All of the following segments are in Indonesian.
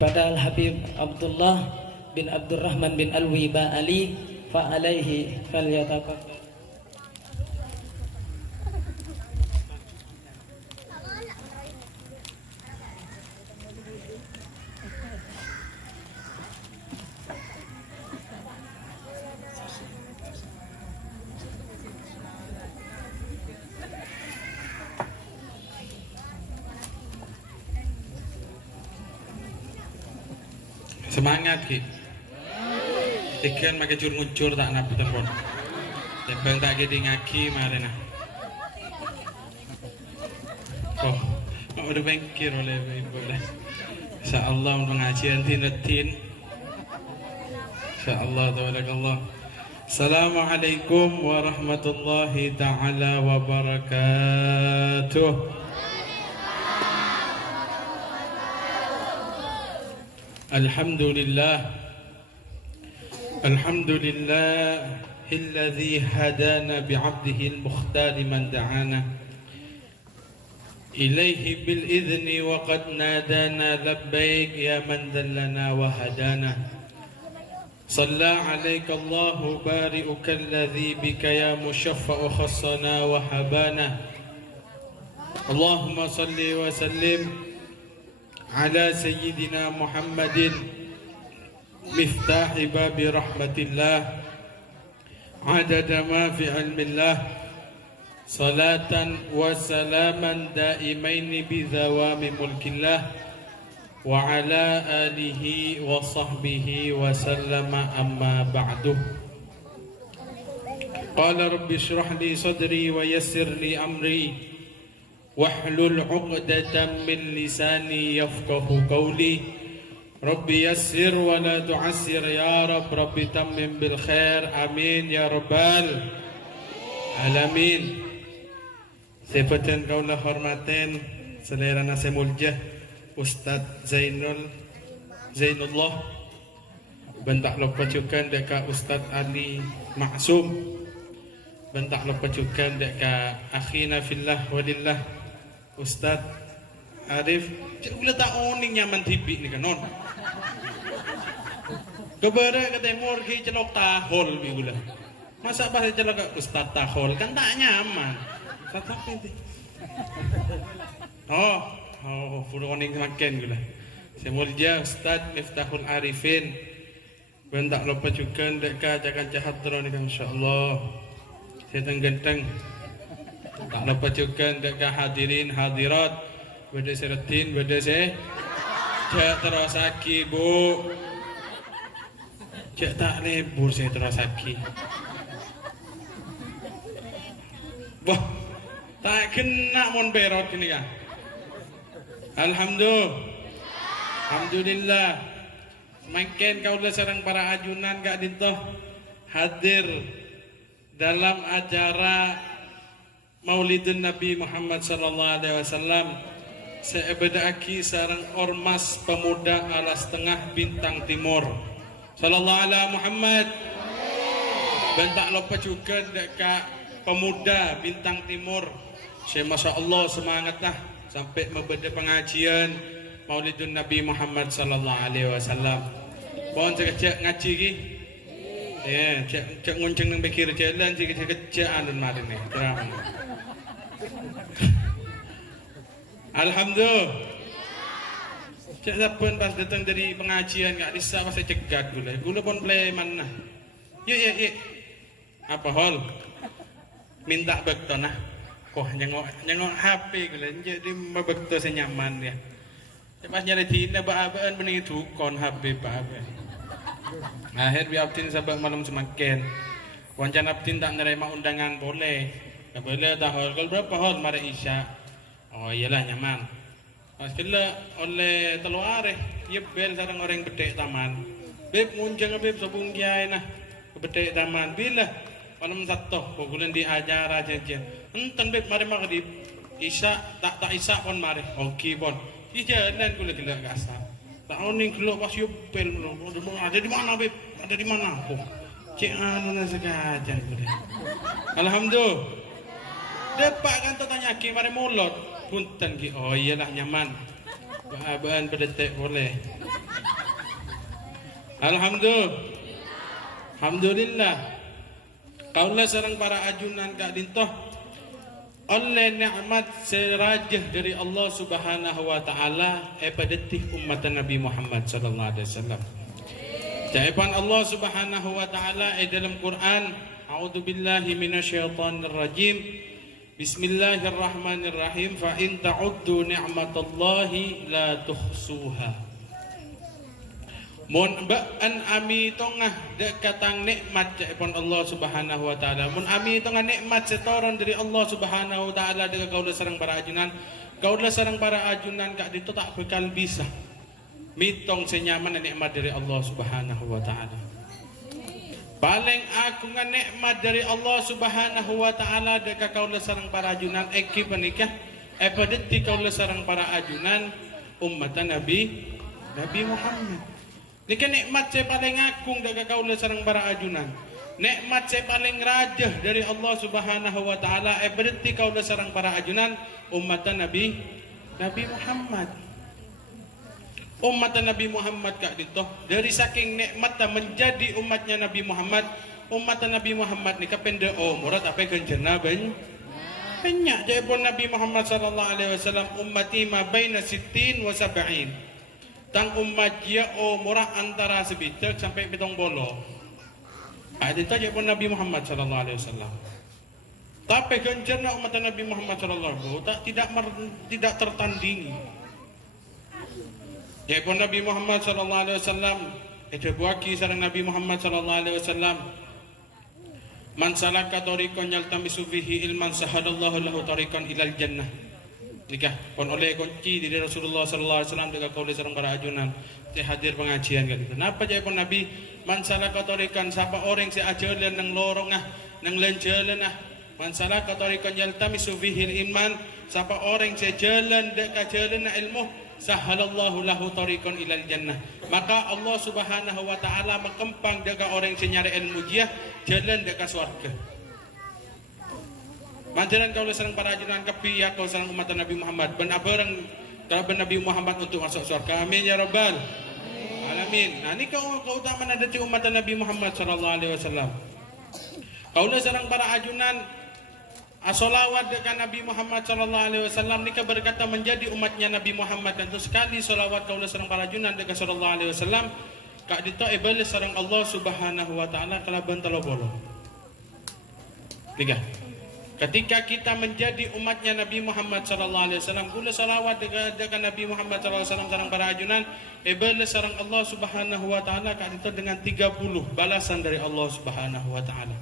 pada Al-Habib Abdullah bin Abdurrahman bin Alwi Ba'ali fa alaihi falyatafaddal. Semangat ki. Ikan makai cur ngucur tak nak pun. Tempel tak gede ngaki marina. Oh, mau udah bengkir oleh ibu dah. Insyaallah pengajian tin. Insyaallah tabarakallah. Assalamualaikum warahmatullahi taala wabarakatuh. Alhamdulillah alladhi hadana bi'abdihi al-mukhtar man da'ana ilayhi bil idhni wa qad nadana labbaik ya man dallana wa hadana salla alayka Allahu bari'uka alladhi bika ya mushaffa'u khassana wa habana Allahumma salli wa sallim على سيدنا محمد مفتاح باب رحمة الله عدد ما في علم الله صلاة وسلاما دائمين بدوام ملك الله وعلى آله وصحبه وسلم أما بعد قال رب اشرح لي صدري ويسر لي أمري واحلل عقدة من لساني يفقه قولي رب يسر ولا تعسر يا رب رب تمم بالخير آمين يا رب العالمين. Seperti kaulah hormatin selera nasi mulia Ustadz Zainullah bentak lupa juga dekat Ustadz Ali Maksum bentak lupa juga dekat akhina fillah walillah Ustadz Arif, cik gula tak oning nyaman tibi ni kan non. Kebara ke timur ki celok tahol bi gula. Masa bahasa celok ke Ustadz tahol kan tak nyaman. Tetap ini. Oh, pura oning makin gula. Semulja Ustadz Miftahul Arifin. Bentak lupa juga dekat jangan jahat terus ni kan insyaallah. Saya tenggenteng. Tak lupa juga dekat hadirin hadirat beda seratin beda se cek terasaki bu cek tak lebur saya terasaki wah tak kena mon berot ini kan Alhamdulillah makin kau lah sarang para ajunan gak dintoh hadir dalam acara Maulidun Nabi Muhammad sallallahu alaihi wasallam seebedaki sarang ormas pemuda alas tengah bintang timur sallallahu alaihi Muhammad bentak lupa juga dekat pemuda bintang timur saya masya Allah semangatlah sampai membeda pengajian Maulidun Nabi Muhammad sallallahu alaihi wasallam mohon cek ngaji ki ya cek ngonceng nang pikir jalan cek anun mari nih terang. Alhamdulillah. Cak sapun pas datang dari pengajian gak bisa pas cegat gula. Gula pun play mana. Yuk. Apa hal? Minta bekto nah. Kok nyengok HP gula. Jadi mabekto senyaman ya. Pas nyari tina baabaan bening itu kon HP baabaan. Akhir biabtin sabak malam semakin. Wancan abtin tak nerima undangan boleh. Tak boleh dah hal. Kalau berapa hal mari isya. Oh iyalah nyaman. Pas kala oleh telu areh, ye bel sareng orang bedek taman. Beb munjang beb sabung kiai nah. Bedek taman bila malam satu bulan diajar aja. Enten beb mari maghrib. Isya tak isya pun mari. Okey pun. Di jalan kula gelak kasar. Tak oning gelak pas ye bel ada di mana beb? Ada di mana? Oh. Cik anu na sekajan kula. Alhamdulillah. Depak kan tanya ki mari mulot. Punten ki oh iyalah nyaman bahan berdetek boleh Alhamdulillah. Kaulah sareng para ajunan kak dintoh oleh nikmat serajah dari Allah Subhanahu wa taala epadetih umat Nabi Muhammad sallallahu alaihi wasallam. Jaipan Allah Subhanahu wa taala dalam Quran, a'udzubillahi minasyaitonir rajim. Bismillahirrahmanirrahim. Fa in ta'uddu ni'matallahi la tuhsuha. Mun ba'an ami tongah dekatang nikmat jaipun Allah Subhanahu wa taala. Mun ami tongah nikmat setoron dari Allah Subhanahu wa taala dekat kaula sareng para ajunan. Kaula sareng para ajunan kak dito tak bakal bisa mitong senyaman nikmat dari Allah Subhanahu wa taala. Paling aku nga nikmat dari Allah Subhanahu wa taala dekat kaula sareng para ajunan eki panikah epadeti kaula sareng para ajunan umat Nabi Muhammad. Nika nikmat saya paling agung daga kaula sareng para ajunan. Nikmat saya paling rajah dari Allah Subhanahu wa taala berarti kaula sareng para ajunan umat Nabi Muhammad. Umat Nabi Muhammad kak dito dari saking nikmat menjadi umatnya Nabi Muhammad. Umat Nabi Muhammad nika pende umurat apa ganjana banyak jaipun Nabi Muhammad sallallahu alaihi wasallam ummati ma baina 60 wa 70. Tang umat dia murah antara sebitek sampai pitong bolo. Ada saja pun Nabi Muhammad sallallahu alaihi wasallam. Tapi gencerna umat Nabi Muhammad sallallahu alaihi wasallam tidak tertandingi. Ya pun Nabi Muhammad sallallahu alaihi wasallam itu buaki sareng Nabi Muhammad sallallahu alaihi wasallam. Man salaka tariqan yaltamisu fihi ilman sahadallahu lahu tariqan ilal jannah. Nikah pon oleh kunci dari Rasulullah sallallahu alaihi wasallam dekat kaula sareng para ajunan teh hadir pengajian kan itu. Napa jaya pun Nabi man salaka tariqan sapa orang si ajalan nang lorong nang lenjalan man salaka tariqan yaltamisu fihi iman sapa orang si jalan dekat jalan ilmu sahalallahu lahu tariqan ilal jannah. Maka Allah Subhanahu wa taala mengempang dekat orang si nyari ilmu dia jalan dekat surga. Manjaran kaulah sareng para ajunan kepi ya kau sareng umat Nabi Muhammad ben abareng kalaban Nabi Muhammad untuk masuk surga. Amin ya rabbal alamin. Nah ini keutamaan ada di umat Nabi Muhammad sallallahu alaihi wasallam. Kaulah sareng para ajunan asolawat dekat Nabi Muhammad sallallahu alaihi wasallam nika berkata menjadi umatnya Nabi Muhammad dan sekali solawat kaulah sareng para ajunan dekat sallallahu alaihi wasallam kak dito iblis sareng Allah Subhanahu wa taala kalaban talobolo. Tiga. Ketika kita menjadi umatnya Nabi Muhammad sallallahu alaihi wasallam, kula salawat dengan Nabi Muhammad sallallahu alaihi wasallam sareng para ajunan, iblis sareng Allah Subhanahu wa taala kak itu dengan 30 balasan dari Allah Subhanahu wa taala.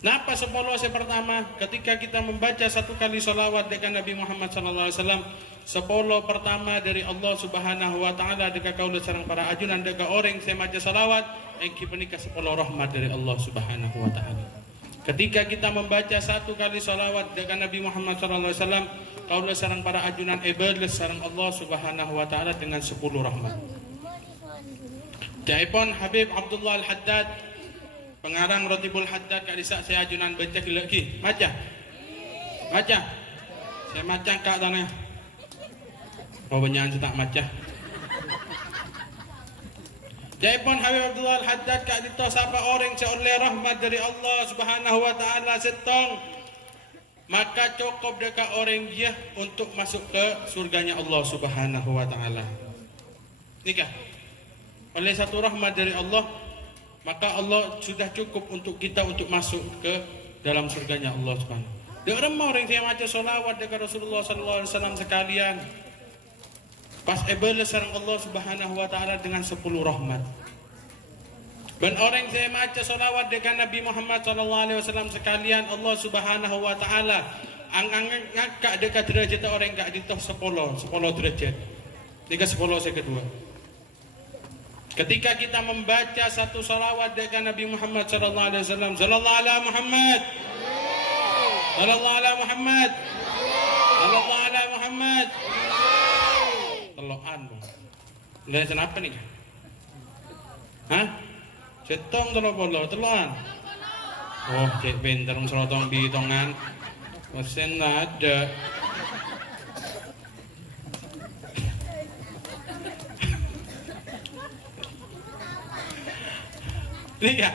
Napa sepuluh pertama ketika kita membaca satu kali salawat dengan Nabi Muhammad sallallahu alaihi wasallam, 10 pertama dari Allah Subhanahu wa taala dekat kaula sareng para ajunan dekat orang saya maca salawat, engki punika 10 rahmat dari Allah Subhanahu wa taala. Ketika kita membaca satu kali salawat dengan Nabi Muhammad SAW, kaulah sareng para ajunan iblis sareng Allah Subhanahu wa taala dengan 10 rahmat. Jaipun Habib Abdullah Al-Haddad, pengarang Rotibul Haddad kak disak saya ajunan baca lagi. Maca. Saya maca kak tanah. Kebanyakan saya tak maca. Jaipun Habib Abdullah Al-Haddad kak dito sapa orang seoleh rahmat dari Allah Subhanahu wa taala setong maka cukup dekat orang dia untuk masuk ke surganya Allah Subhanahu wa taala. Nikah. Oleh satu rahmat dari Allah maka Allah sudah cukup untuk kita untuk masuk ke dalam surganya Allah Subhanahu. Dia orang yang baca solawat dekat Rasulullah sallallahu alaihi wasallam sekalian. Pas iblis sareng Allah Subhanahu wa taala dengan 10 rahmat. Dan orang saya baca solawat dengan Nabi Muhammad sallallahu alaihi wasallam sekalian, Allah Subhanahu wa taala angkat dekat derajat orang kak ditoh 10 derajat. 10 saya kedua. Ketika kita membaca satu salawat dengan Nabi Muhammad sallallahu alaihi wasallam, sallallahu ala Muhammad. Sallallahu ala Muhammad. Sallallahu ala Muhammad. Telokan bang. Lihat kenapa nih? Hah? Setong telokan. Oh, cek pinter serotong di tongan. Mesin ada. Lihat,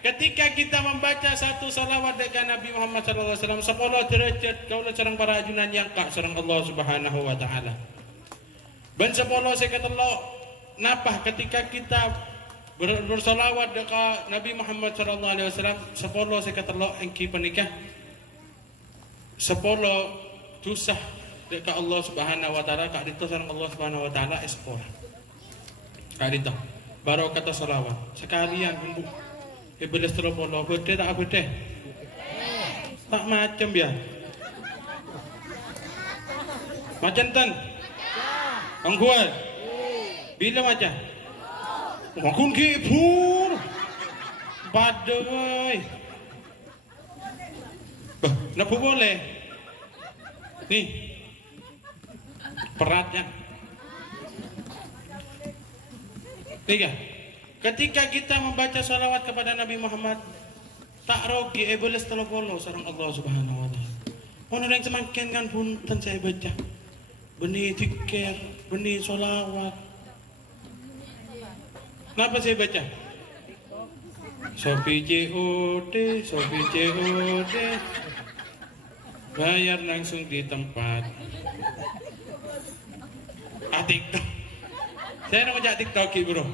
ketika kita membaca satu salawat dekat Nabi Muhammad sallallahu alaihi wasallam 10 derajat kaulah sareng para ajunan yang kak sareng Allah Subhanahu wa taala. Ben 10 saya kata Allah, napah ketika kita bersolawat dekat Nabi Muhammad sallallahu alaihi wasallam 10 saya kata Allah engki penikah 10 tusah dekat Allah Subhanahu wa taala kak dito sareng Allah Subhanahu wa taala espora. Kak dito. Baru kata salawat sekalian umbu belas teropolo bede tak bede tak macam ya macam tan angkuat bila macam makun kipur badai napa boleh nih peratnya. Tiga. Ketika kita membaca salawat kepada Nabi Muhammad, tak rogi belas telopolo sareng Allah Subhanahu wa taala. Ono yang semakin kan punten saya baca. Benih zikir, benih salawat. Kenapa saya baca? Sopi COD, bayar langsung di tempat. TikTok. Saya nak ajak TikTok bro.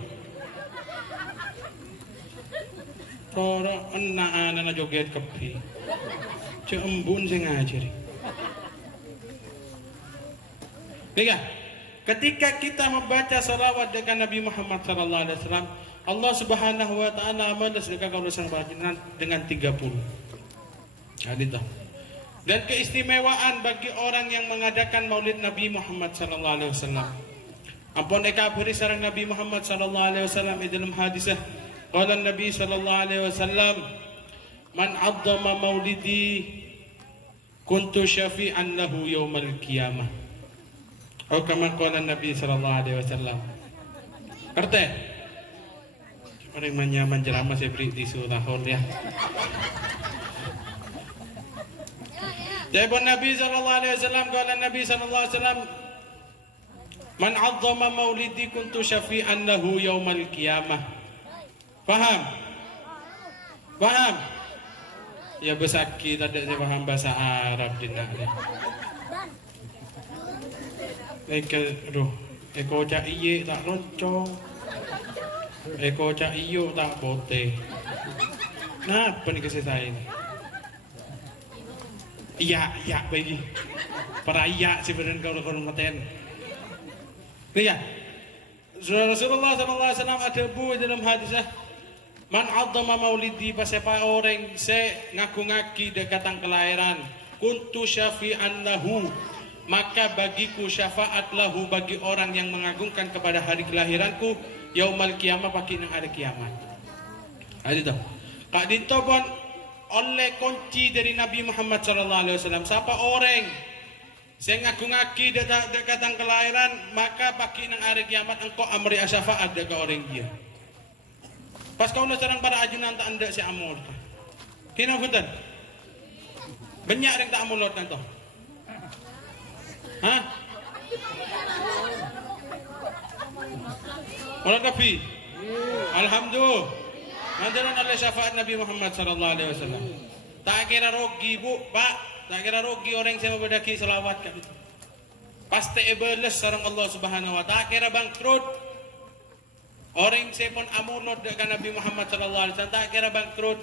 Koro anak joget kepi. Cek embun saya ngajari. Lihat, ketika kita membaca salawat dengan Nabi Muhammad sallallahu alaihi wasallam, Allah Subhanahu wa taala membalas dekat kaulah sang bajinan dengan 30. Hadita. Dan keistimewaan bagi orang yang mengadakan Maulid Nabi Muhammad sallallahu alaihi wasallam. Ampun ekabri sareng Nabi Muhammad sallallahu alaihi wasallam dalam hadisah qala Nabi sallallahu alaihi wasallam man 'azzama maulidi kuntu syafi'an lahu yaumal qiyamah atau kama qala Nabi sallallahu alaihi wasallam. Ngerti? Orang menyaman ceramah saya beri tisu tahun ya. Jadi Nabi sallallahu alaihi wasallam qala Nabi sallallahu alaihi wasallam man 'azzama maulidi kuntu syafi'an lahu yaumal qiyamah. Paham? Paham? Ya besaki tadi saya paham bahasa Arab dina. Eko cak iye tak loncong. Eko cak iyo tak bote. Nah, apa nih kesesah ini? Iya bagi. Para iya sebenarnya kalau ngaten. Lihat, Rasulullah SAW ada bu dalam hadisnya, man 'azzama maulidi siapa orang se ngaku-ngaki dekatan kelahiran, kuntu syafi'an lahu, maka bagiku syafaat lahu bagi orang yang mengagungkan kepada hari kelahiranku, yaumal qiyamah pagi nang hari kiamat. Ada tu. Kak dito pun oleh kunci dari Nabi Muhammad SAW, siapa orang saya ngaku-ngaki dekatan kelahiran, maka pagi nang hari kiamat engkau amri syafaat dekat orang dia. Pas kau nak sarang para ajunan tak anda si amur. Kena hutan. Banyak yang tak amulot nanti. Hah? Orang kapi. Alhamdulillah. Nanti oleh syafaat Nabi Muhammad sallallahu alaihi wasallam. Tak kira rogi bu, pak. Tak kira rugi orang yang membedaki selawat kan. Pasti beles sareng Allah Subhanahu wa taala, tak kira bangkrut. Orang yang pun amulot dengan Nabi Muhammad sallallahu alaihi wasallam tak kira bangkrut.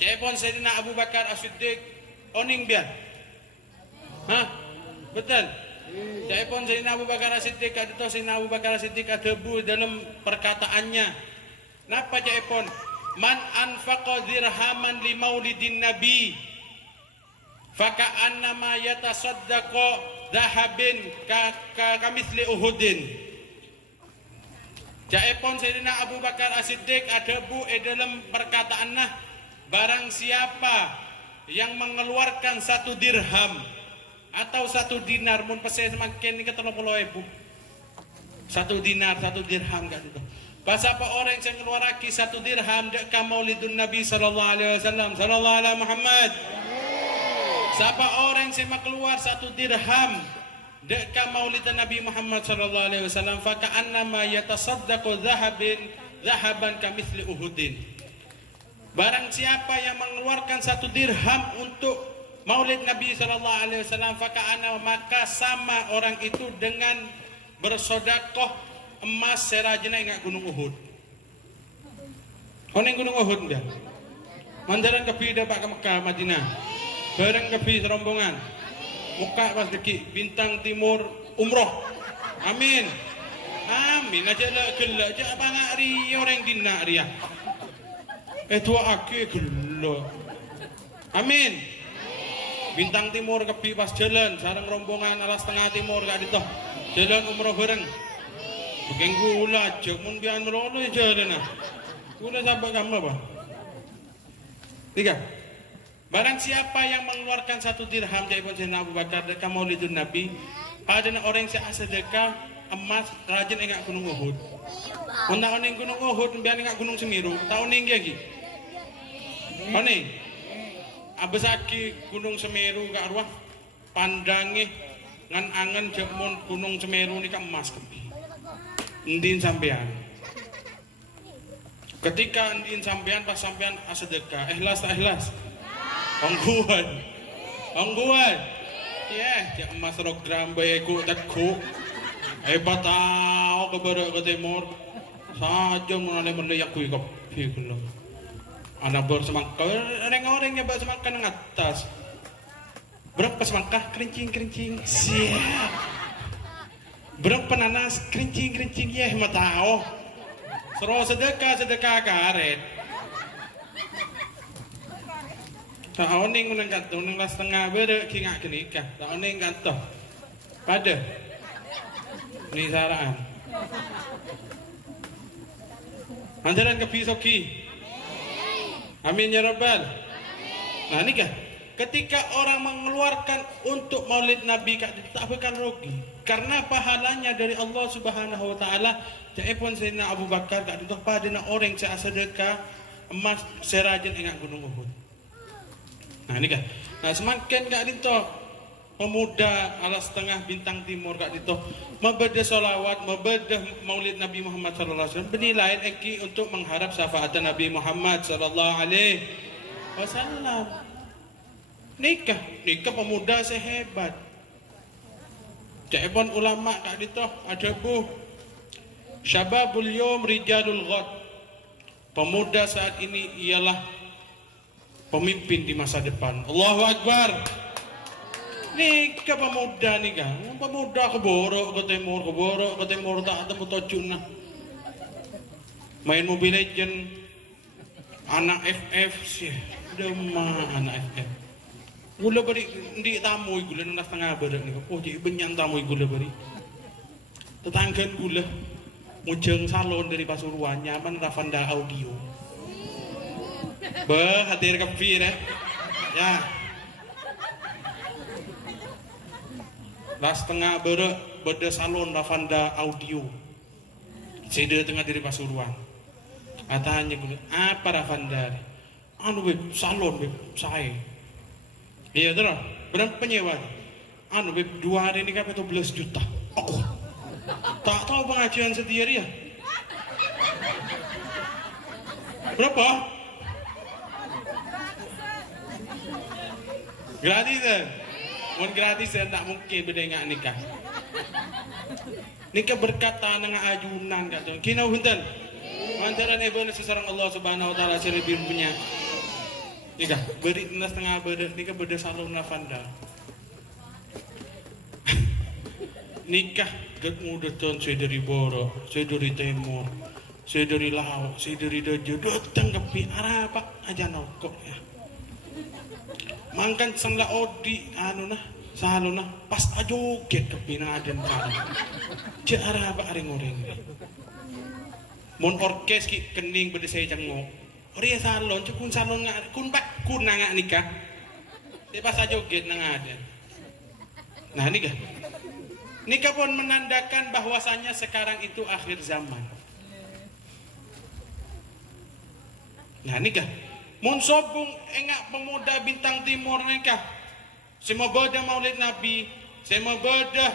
Cepon Sayyidina Abu Bakar As-Siddiq oning biar. Hah? Betul. Cepon Sayyidina Abu Bakar As-Siddiq ada Sayyidina Abu Bakar As-Siddiq ada bu dalam perkataannya. Napa cepon? Man anfaqa dirhaman li maulidin nabi faka'annama yatasaddaqu dhahabin kamitsli uhudin. Jaipun Sayyidina Abu Bakar As-Siddiq ada bu dalam perkataannya, barang siapa yang mengeluarkan 1 dirham atau 1 dinar mun pesen semakin ke 30.000. 1 dinar 1 dirham gak itu. Pas apa orang yang mengeluarkan 1 dirham dek ka maulidun Nabi sallallahu alaihi wasallam sallallahu alaihi Muhammad. Siapa orang yang keluar 1 dirham dekat maulid Nabi Muhammad sallallahu alaihi wasallam faka'annama yatasaddaqu dhahabin zahaban kamitsli Uhudin. Barang siapa yang mengeluarkan 1 dirham untuk Maulid Nabi sallallahu alaihi wasallam, maka sama orang itu dengan bersodakoh emas serajana ingat gunung Uhud. Oneng gunung Uhud dia. Mandaran kepi dah pak ke Mekah Madinah. Bareng kepi serombongan. Muka pas deki bintang timur umroh. Amin. Amin aja lah gelak aja apa ngari orang dina ria. Tua aku gelak. Amin. Bintang timur kepi pas jalan sareng rombongan alas tengah timur gak ditoh. Jalan umroh bareng. Bukan gula aja mun bian merono jalan nah. Gula sampai kamu apa? 3. Barang siapa yang mengeluarkan 1 dirham dari Sayyidina Abu Bakar dari Maulidun Nabi, pada orang yang sedekah emas rajin ingat gunung Uhud. Undang oneng gunung Uhud biar ingat gunung Semeru. Tahu ning lagi? Oneng. Abesaki gunung Semeru ke arwah pandangi ngan angen jemun gunung Semeru ni emas kepi. Ndin sampean. Ketika ndin sampean pas sampean sedekah, ikhlas tak ikhlas? Ongguan. Ya, emas program baikku tekuk. Hebat tau ke barat ke timur. Saja mengenai melihat kui kopi gelo. Anak bersemangka, orang-orang yang bersemangka nang atas. Berapa semangka kerincing. Siap. Berapa nanas kerincing ya hemat tau. Seru sedekah karet. Tak oning unang kanto, unang las tengah beda kingak kenikah. Tak oning kanto. Pada ni saraan. Anjaran kepisoki. Amin ya Rabbal. Nah nikah. Ketika orang mengeluarkan untuk Maulid Nabi tak bakal rugi karena pahalanya dari Allah Subhanahu wa taala. Jaipun Sayyidina Abu Bakar tak ditoh padana orang yang sedekah emas serajin ingat gunung Uhud. Nah nikah. Nah semakin gak ditoh pemuda alas tengah bintang timur gak ditoh membeda solawat, membeda Maulid Nabi Muhammad sallallahu alaihi wasallam bernilai eki untuk mengharap syafaat Nabi Muhammad sallallahu alaihi wasallam. Nikah pemuda sehebat. Jaipun ulama kak ditoh ada bu Syababul yawm rijalul ghad. Pemuda saat ini ialah pemimpin di masa depan. Allahu Akbar. Nikah pemuda nikah. Pemuda keborok ke timur tak temu tojuna. Main Mobile Legend. Anak FF sih. Demah anak FF. Gula beri di tamu gula nang setengah badak nih. Oh jadi benyan tamu gula beri. Tetanggan gula mujeng salon dari Pasuruan nyaman Ravanda Audio. Hadir kepi ya. Lah setengah beda salon Ravanda Audio. Saya tengah dari Pasuruan. Katanya gula apa Ravanda? Anu web salon web saya. Iya terus, berapa penyewa? Anu web 2 hari ini kan 12 juta. Oh, tak tahu pengajian setiap ya? Berapa? Gratis kan? Mau gratis ya tak mungkin beda nggak nikah. Nikah berkata nang ajunan kata. Kina hunten. Mantaran ibu seseorang Allah Subhanahu wa taala lebih punya. Nikah beri setengah beda nikah beda salon Ravanda. Nikah get muda tahun saya dari Boro, saya dari Timur, saya dari Laut, saya dari Dojo, datang ke Piara pak aja nokok ya. Mangkan sang Laodi anu nah salon nah pas ajoget ke Pina dan kali. Cara apa areng-oreng. Mon orkes ki kening beda saya cengok. Ria salon, cukun salon nggak, kun pak kun nggak nikah. Dia pas aja joget nggak ada. Nah nikah, nikah pun menandakan bahwasanya sekarang itu akhir zaman. Nah nikah, mun sobung engak pemuda bintang timur nikah. Semua boda Maulid Nabi, semua boda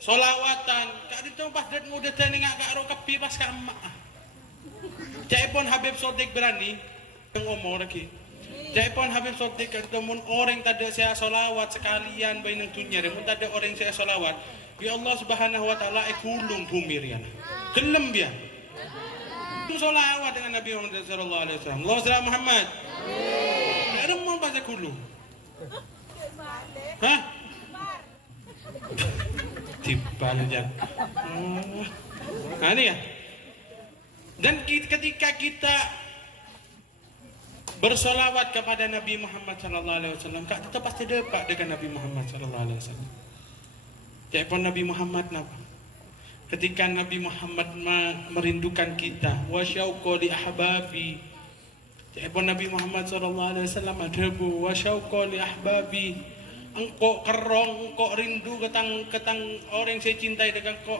solawatan. Kak itu pas dat muda tadi nggak kak rokapi pas kamak. Jaipon Habib Sodik berani ngomong lagi. Jaipon Habib Sodik ketemu orang tadi saya solawat sekalian bayi nang dunia. Mun tadi orang saya solawat, ya Allah Subhanahu Wa Taala kulung bumi rian. Gelem dia. Itu solawat dengan Nabi Muhammad Sallallahu Alaihi Wasallam. Allah Muhammad. Ada mau baca kulung. Hah? Tibal aja. Nah ini ya. Dan ketika kita bersolawat kepada Nabi Muhammad Sallallahu Alaihi Wasallam, kita pasti dapat dengan Nabi Muhammad Sallallahu Alaihi Wasallam. Jadi pun Nabi Muhammad napa? Ketika Nabi Muhammad merindukan kita, wasyauqa li ahbabi. Jadi pun Nabi Muhammad Sallallahu Alaihi Wasallam ada bu wasyauqa li ahbabi. Engkau kerong, engkau rindu ketang orang saya cintai dengan engkau.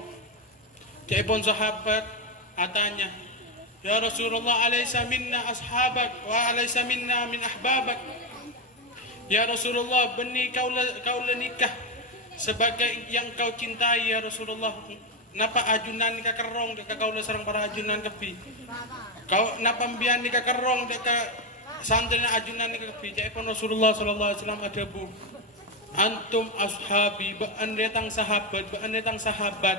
Jadi pun sahabat atanya, ya Rasulullah alaysa minna ashabak wa alaysa minna min ahbabak. Ya Rasulullah, benih kau nikah sebagai yang kau cintai ya Rasulullah. Napa ajunan nikah kerong deka kau sareng para ajunan kepi. Kau napa mbian nikah kerong deka santri ajunan nikah kepi. Jadi pun Rasulullah sallallahu alaihi wasallam ada bu. Antum ashabi, baan datang sahabat.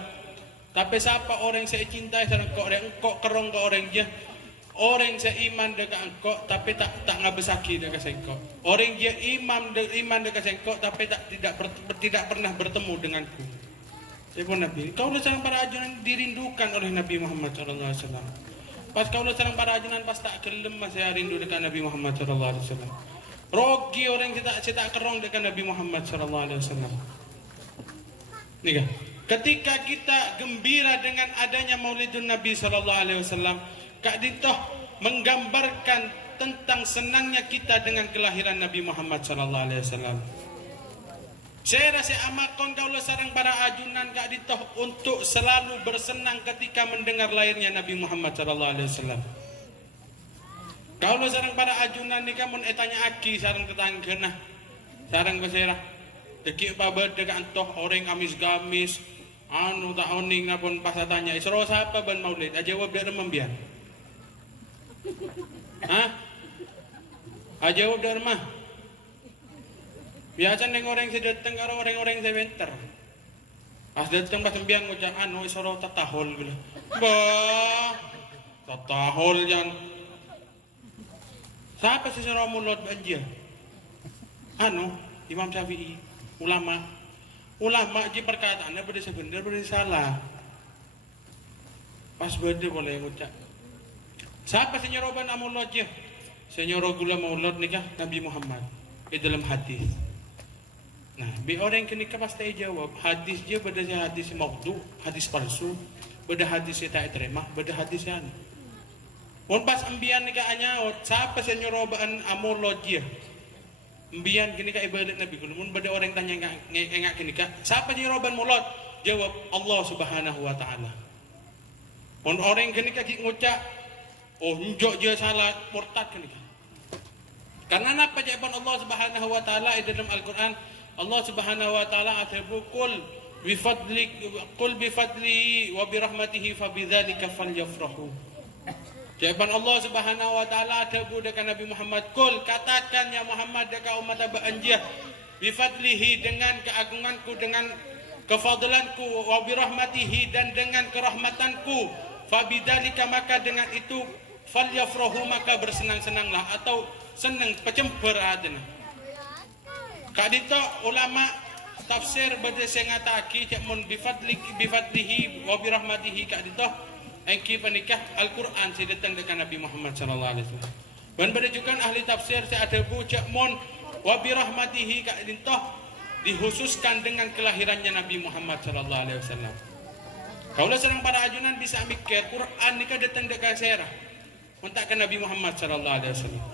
Tapi siapa orang saya cintai sareng kau orang engkau kerong ke orang dia. Orang saya iman dekat engkau tapi tak ngabesaki dekat engkau. Orang dia iman dekat engkau tapi tidak pernah bertemu denganku. Ya pun Nabi, kau sareng para ajunan dirindukan oleh Nabi Muhammad sallallahu alaihi wasallam. Pas kau sareng para ajunan pas tak gelem saya rindu dekat Nabi Muhammad sallallahu alaihi wasallam. Rogi orang kita kerong dengan Nabi Muhammad Sallallahu Alaihi Wasallam. Nih kan? Ketika kita gembira dengan adanya Maulidun Nabi Sallallahu Alaihi Wasallam, Kak Dito menggambarkan tentang senangnya kita dengan kelahiran Nabi Muhammad Sallallahu Alaihi Wasallam. Saya rasa amakon kaulah sarang para ajunan Kak Dito untuk selalu bersenang ketika mendengar lahirnya Nabi Muhammad Sallallahu Alaihi Wasallam. Kalau sarang para ajunan ni kamu etanya aki sarang tetangga sarang beserah deki pabar dekat antoh orang gamis anu tak oning napun pas tanya isro siapa ban maulid jawab dari membian jawab dari mah biasa neng orang sedateng karo orang sebenter pas dateng pas membian ngucap anu isro tatahol gila bah tatahol jangan. Siapa sih seorang mulut banjir? Imam Syafi'i, ulama di perkataannya beda sebenar beda salah. Pas beda boleh ngucap. Siapa sih nyoroban amulot ya? Senyoro gula maulud nikah Nabi Muhammad di dalam hadis. Nah, bi orang yang nikah pasti jawab hadis dia beda hadis maudhu, hadis palsu, beda hadis tak terima, beda hadis yang Pun pas ambian nikah anyaot, siapa sih nyurobaan amolojia? Ambian gini kak ibadat Nabi. Mun beda orang tanya ngengak gini kak, siapa nyuroban molot? Jawab Allah Subhanahu Wa Taala. Pun orang gini kak ngucap, oh njok dia salah murtad gini kak. Karena apa jawaban Allah Subhanahu Wa Taala di dalam Al-Quran? Allah Subhanahu Wa Taala atabu kul bifadli wa birahmatihi fabidzalika falyafrahu. Jawaban Allah Subhanahu Wa Taala ada budakan Nabi Muhammad kul katakan ya Muhammad dekat umat anjia bifadlihi dengan keagunganku dengan kefadlanku wa birahmatihi dan dengan kerahmatanku fabidzalika maka dengan itu falyafrahu maka bersenang-senanglah atau senang pecemper adena. Kak dito ulama tafsir bade sing ngataki cak mun bifadlihi wa birahmatihi kak dito engki penikah Al-Quran saya datang dengan Nabi Muhammad sallallahu alaihi wasallam. Dan pada juga ahli tafsir saya ada bucak mon wa birahmatihi kak dintoh dihususkan dengan kelahirannya Nabi Muhammad sallallahu alaihi wasallam. Kaulah serang para ajunan bisa mikir Quran nikah datang dekat serah mentakkan Nabi Muhammad sallallahu alaihi wasallam.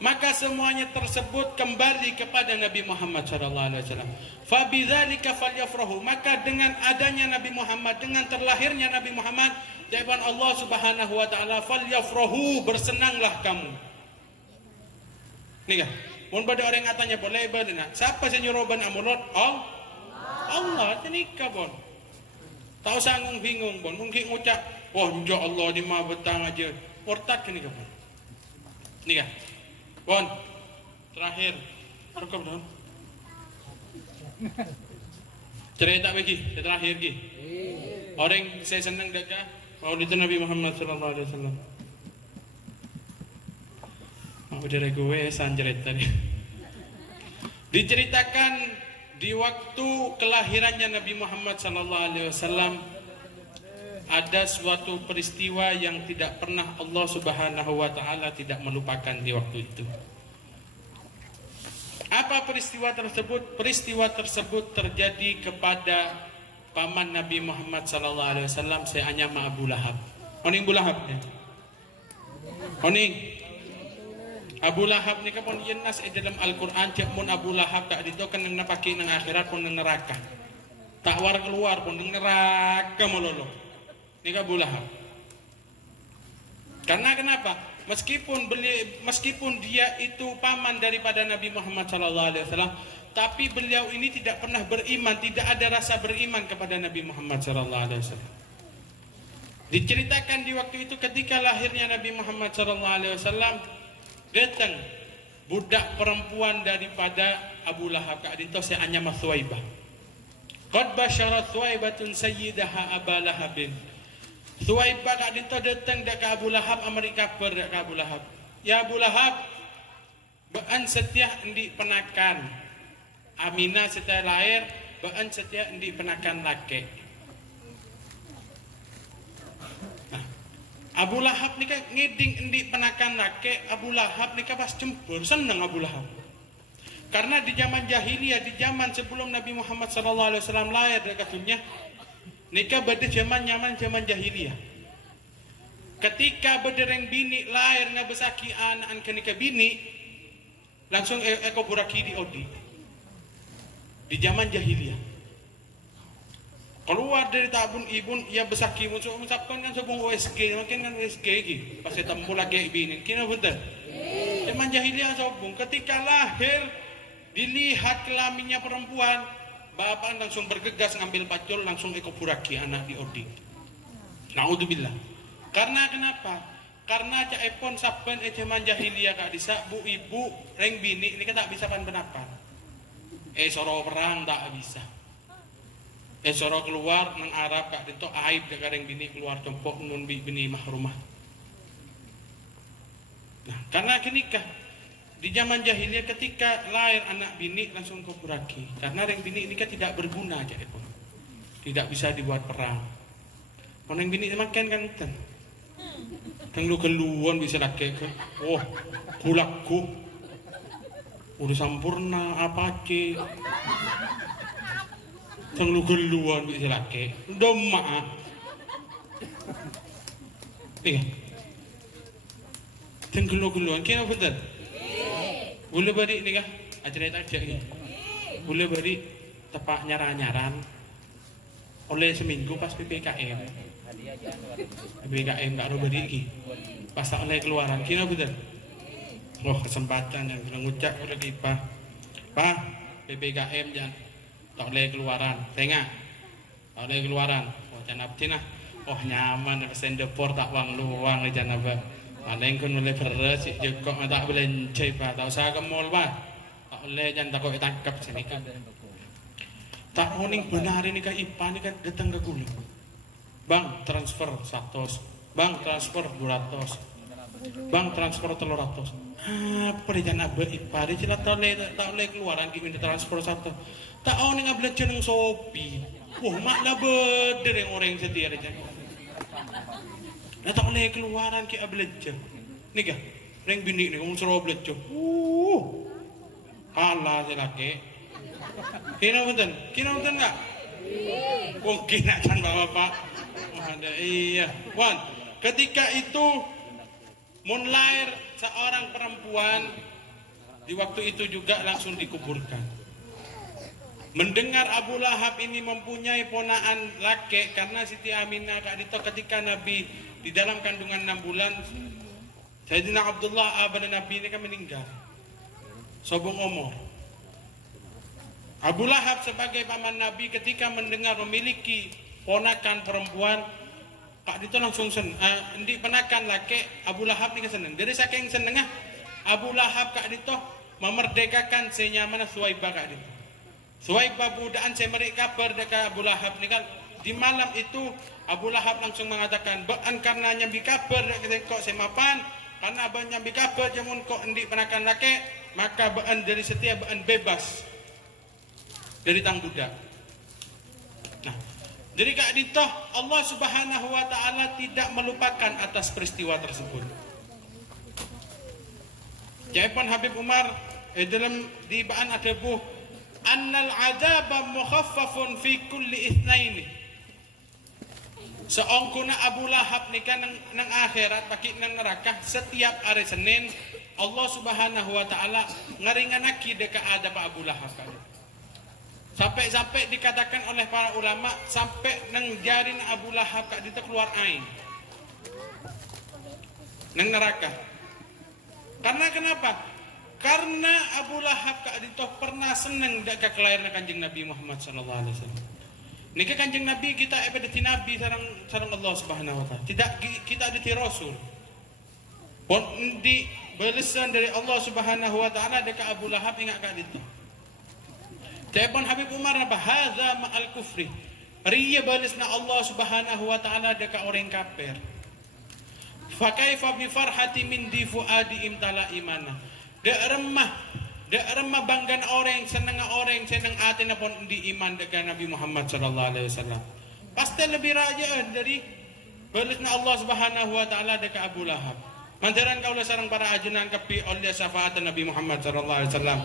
Maka semuanya tersebut kembali kepada Nabi Muhammad sallallahu alaihi wasallam. Fa bidzalika falyafrahu, maka dengan adanya Nabi Muhammad, dengan terlahirnya Nabi Muhammad, jawaban Allah Subhanahu wa taala falyafrahu, bersenanglah kamu. Nih kan? Mun pada orang katanya boleh benar. Siapa sih nyuruban amulot? Allah nikah bon. Tak usah bingung bon. Mungkin ucap Wah, ya Allah di mah betang aja. Murtad kan ni kapan? Ni kan? Bon, terakhir. Rekam dong. Cerita lagi, terakhir lagi. Orang saya senang dekat Maulid Nabi Muhammad sallallahu alaihi wasallam. Mau dari gue sanjret tadi. Diceritakan di waktu kelahirannya Nabi Muhammad sallallahu alaihi wasallam ada suatu peristiwa yang tidak pernah Allah Subhanahu wa taala tidak melupakan di waktu itu. Apa peristiwa tersebut? Peristiwa tersebut terjadi kepada paman Nabi Muhammad sallallahu alaihi wasallam, saya anyama Abu Lahab. Oning Abu Lahab ya. Oning Abu Lahab ni kapon yenas dalam Al-Qur'an cek mun Abu Lahab tak dito kan nang napaki nang akhirat pun nang neraka. Tak war keluar pun nang neraka mololo. Ni Abu Lahab. Karena kenapa? Meskipun dia itu paman daripada Nabi Muhammad SAW, tapi beliau ini tidak pernah beriman, tidak ada rasa beriman kepada Nabi Muhammad SAW. Diceritakan di waktu itu ketika lahirnya Nabi Muhammad SAW, datang budak perempuan daripada Abu Lahab. Kak dito saya anyama Thuwaibah. Qad basyarat Thuwaibatun sayyidaha Aba Lahabin. Thuwaibah kak dito datang dekat Abu Lahab, Amerika ber dekat Abu Lahab. Ya Abu Lahab, baan setia endi penakan. Aminah setia lahir, baan setia endi penakan laki. Nah, Abu Lahab ni kan ngiding endi penakan laki. Abu Lahab ni kan pas cempur, senang Abu Lahab. Karena di zaman jahiliyah, di zaman sebelum Nabi Muhammad SAW lahir dekat dunia, nikah pada zaman jahiliyah. Ketika bedereng bini lahir nga besaki anak ke nikah bini, langsung eko buraki di odi. Di zaman jahiliyah. Keluar dari tabun ibun, ia besaki musuh musapkan kan sebung OSG, makin kan OSG lagi. Pas ketemu lagi bini, kena betul. Zaman jahiliyah sobung, ketika lahir dilihat kelaminnya perempuan, bapak langsung bergegas ngambil pacul, langsung eko buraki anak di odi. Naudzubillah. Karena kenapa? Karena cak epon saben zaman jahiliyah kak disa bu ibu reng bini ini kan tak bisa pan benapan. Soro perang tak bisa. Soro keluar nang Arab kak dito aib dek reng bini keluar tempok nun bini mahrumah. Nah, karena kenikah di zaman jahiliyah ketika lahir anak bini langsung ke buraki. Karena reng bini ini kan tidak berguna cak epon. Tidak bisa dibuat perang. Orang bini makan kan hutan. Tang lu keluan bisa laki ke. Oh, kulakku udah sempurna apa ke? Tang lu keluan bisa laki. Doma. Iya. Tang keluan kena betul. Boleh beri ni kah? Ajaran tak jadi. Boleh beri tepak nyaran oleh seminggu pas PPKM. PPKM tak ada beri lagi. Pas tak oleh keluaran, kira betul. Oh kesempatan yang kena ngucap lagi pak. Pak PPKM jangan tak oleh keluaran. Tengah tak oleh keluaran. Oh jangan apa lah. Oh nyaman sendepor tak wang luang jangan apa. Paling kan oleh beres jekok tak boleh cai pak. Tak usah ke mall pak. Tak oleh jangan takut tangkap sini kan. Tak oning benar ini kan IPA ini kan datang ke gula. Bang transfer 100, bang transfer 200, bang transfer 300. Apa dia jangan abel IPA dia cila tak boleh keluaran kita transfer 1. Tak oning abel jeneng Shopee. Wah maklah beder yang orang setia dia. Nah tak boleh keluaran kita abel jen. Nih kah, reng bini ni kamu suruh abel jen. Kalah je laki. Kena betul enggak? Mungkin akan bapak. Ada iya. Wan, ketika itu mun lahir seorang perempuan di waktu itu juga langsung dikuburkan. Mendengar Abu Lahab ini mempunyai ponaan laki karena Siti Aminah kak dito ketika Nabi di dalam kandungan 6 bulan, Sayyidina Abdullah abad Nabi ini kan meninggal. Sobong umur. Abu Lahab sebagai paman Nabi ketika mendengar memiliki ponakan perempuan, Kak dito langsung hindi penakan laki Abu Lahab ni seneng. Dari saking senengah Abu Lahab kak dito memerdekakan senyaman Suwaibah kak dito. Suwaibah budaan saya meri kabar deka Abu Lahab ni kan. Di malam itu Abu Lahab langsung mengatakan, "Baan karena nyambi kabar dek kok semapan, karena abang nyambi kabar jamun kok ndi penakan laki, maka baan dari setiap baan bebas dari tang budak." Nah, jadi kak dito Allah Subhanahu wa taala tidak melupakan atas peristiwa tersebut. Jawaban Habib Umar dalam di baan ada buh annal adaba mukhaffafun fi kulli itsnaini. Seongkuna Abu Lahab ni kan nang akhirat pakik nang neraka setiap hari Senin Allah Subhanahu wa taala ngaringanaki deka adab Abu Lahab kan. Sampai dikatakan oleh para ulama sampai nang jarin Abu Lahab kak dito keluar air nang neraka. Karena kenapa? Karena Abu Lahab kak dito pernah seneng deka kelahiran Kanjeng Nabi Muhammad sallallahu alaihi wasallam. Nika Kanjeng Nabi kita ibadati Nabi sareng Allah Subhanahu wa taala. Tidak kita adati Rasul. Pon di balasan dari Allah Subhanahu wa taala deka Abu Lahab ingat kak dito. Telepon Habib Umar napa hadza ma'al kufri. Riya balasna Allah Subhanahu wa taala deka orang kafir. Fa kaifa bi farhati min di fuadi imtala imana. Dak remah banggan orang seneng ati na pon di iman deka Nabi Muhammad sallallahu alaihi wasallam. Pasti lebih raja dari balasna Allah Subhanahu wa taala deka Abu Lahab. Mandaran kaulah sareng para ajunan kapi oleh syafaat Nabi Muhammad sallallahu alaihi wasallam.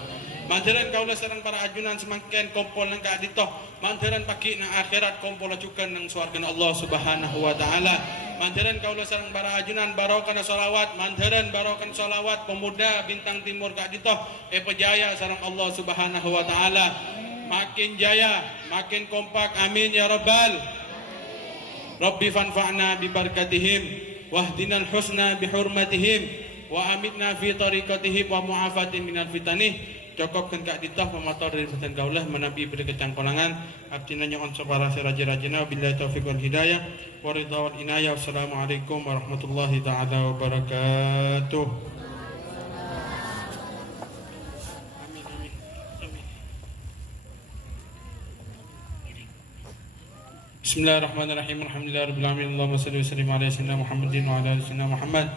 Mandaran kaulah sareng para ajunan semakin kompol nang ka dito. Mandaran pagi nang akhirat kompol ajukan nang swarga Allah Subhanahu wa taala. Mandaran kaulah sareng para ajunan barokah salawat, mandaran barokah salawat pemuda bintang timur ka dito pejaya sareng Allah Subhanahu wa taala. Makin jaya, makin kompak. Amin ya rabbal. Rabbi fanfa'na bi barakatihim wahdinal husna bi hurmatihim wa amitna fi tariqatihim wa mu'afatin minal fitanih. Cokokkan kak ditah pemator dari pesan kaulah menabi pada kecang kolangan abdina nyon sabara seraja-rajana billahi taufiq wal hidayah wa ridha wal inayah. Wassalamualaikum warahmatullahi taala wabarakatuh. Bismillahirrahmanirrahim. Alhamdulillahirabbil alamin. Allahumma shalli wa sallim ala sayyidina Muhammadin wa ala ali sayyidina Muhammad.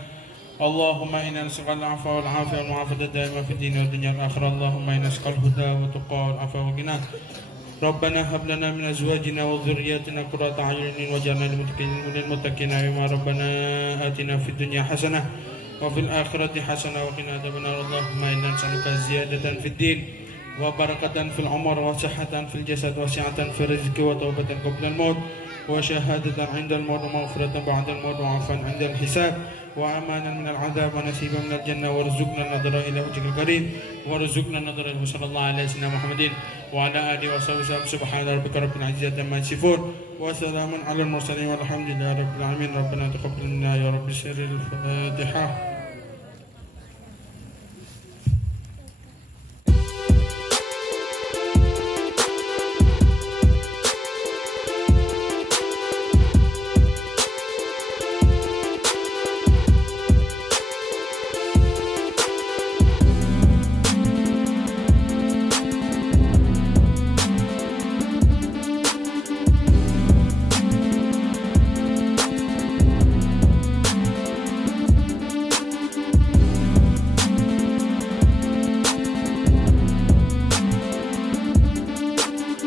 Allahumma inna nas'aluka al-'afwa wal 'afiyata wal 'afiyata daima fid din wad dunya wal akhirah. Allahumma inna nas'aluka al-huda wa tuqa wal 'afwa wa ghina. Rabbana hab lana min azwajina wa dhurriyyatina qurrata a'yunin waj'alna lil muttaqina imama. Rabbana atina fid dunya hasanah wa fil akhirati hasanah wa qina adzabannar. Allahumma inna nas'aluka ziyadatan fid din wa barakatan fil umr wa sihhatan fil jasad wa si'atan fil rizqi wa taubatan qabla al-maut wa syahadatan 'inda al-maut wa maghfiratan ba'da al-maut wa 'afwan 'inda al-hisab وأمانا من العذاب ونسيبا من الجنة وارزقنا النظر إلى وجهك الكريم وارزقنا النظر إلى صلى الله عليه سيدنا محمد وعلى آله وصحبه وسلم. سبحان ربك رب العزة عما يصفون وسلام على المرسلين والحمد لله رب العالمين. ربنا تقبل منا يا رب. سر الفاتحة.